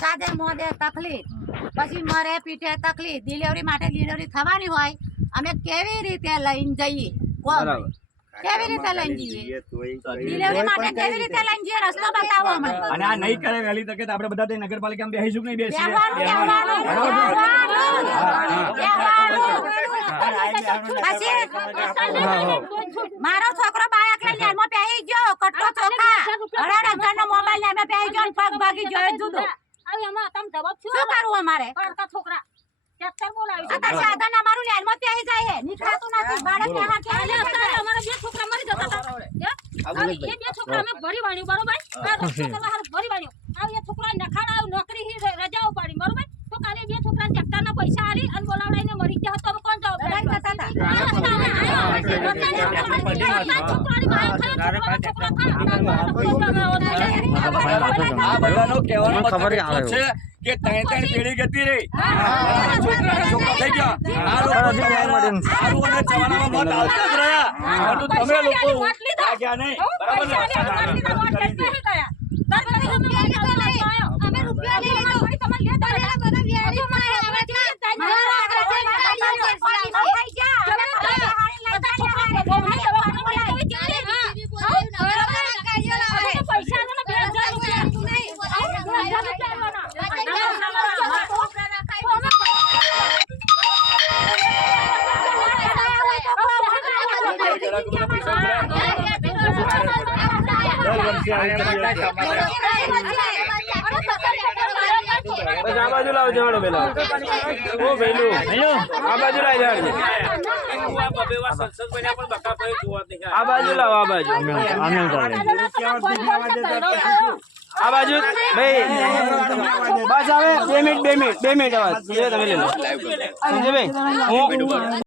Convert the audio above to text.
સાદે મોદે તકલીફ, પછી મરે પીઠે તકલીફ, ડિલિવરી માટે ડિલિવરી થવાની હોય, અમે કેવી રીતે લઈને જઈએ? કેવી રીતે લઈને જઈએ? ડિલિવરી માટે કેવી રીતે લઈને જઈએ? રસ્તો બતાવો અમને. અને આ નહીં કરે વહેલી તકે તો આપણે બધા નગરપાલિકામાં બેસીશું કે નહીં બેસીએ? મારો છોકરો બાયક લઈને એમાં પહેરી ગયો, કટકો ચોખા અડાડનો મોબાઈલ ને એમાં પહેરી ગયો, પગ ભાગી ગયો જુદો. શું કરવું અમારે? છોકરા સાધન અમારું લેનમાં પહેરી જાય, નીકળાતું નથી. બાળક અમારા બે છોકરા મરી જતા હતા. એ બે છોકરા અમે ભરી વાળ્યું બરોબર, ભરી વાળ્યું. આ છોકરા નખાડા નોકરી રજાઓ પાડી બરોબર, તો કાલે બે છોકરા ટ્રેક્ટર ના પૈસા આલી અને બોલાવડાઈને મરી ગયા તો કોણ જવાબદાર? આ બધાનો કહેવાનો મતલબ છે કે ત્રણ પેઢી ગતિ રહી, છોકરા થઈ ગયા. આ લોકો જમાનામાં મોત આવતા જ રહ્યા, પરંતુ તમે લોકો ગયા નહીં. બરાબર ને? આ બાજુ લાવ જવાડો પેલા. ઓ ભેલું આ બાજુ લાવ જવાડો. આ બાજુ લાવ, આ બાજુ આ બાજુ ભાઈ બસ આવે. 2 મિનિટ અવાજ તમે લે લો ભાઈ. હું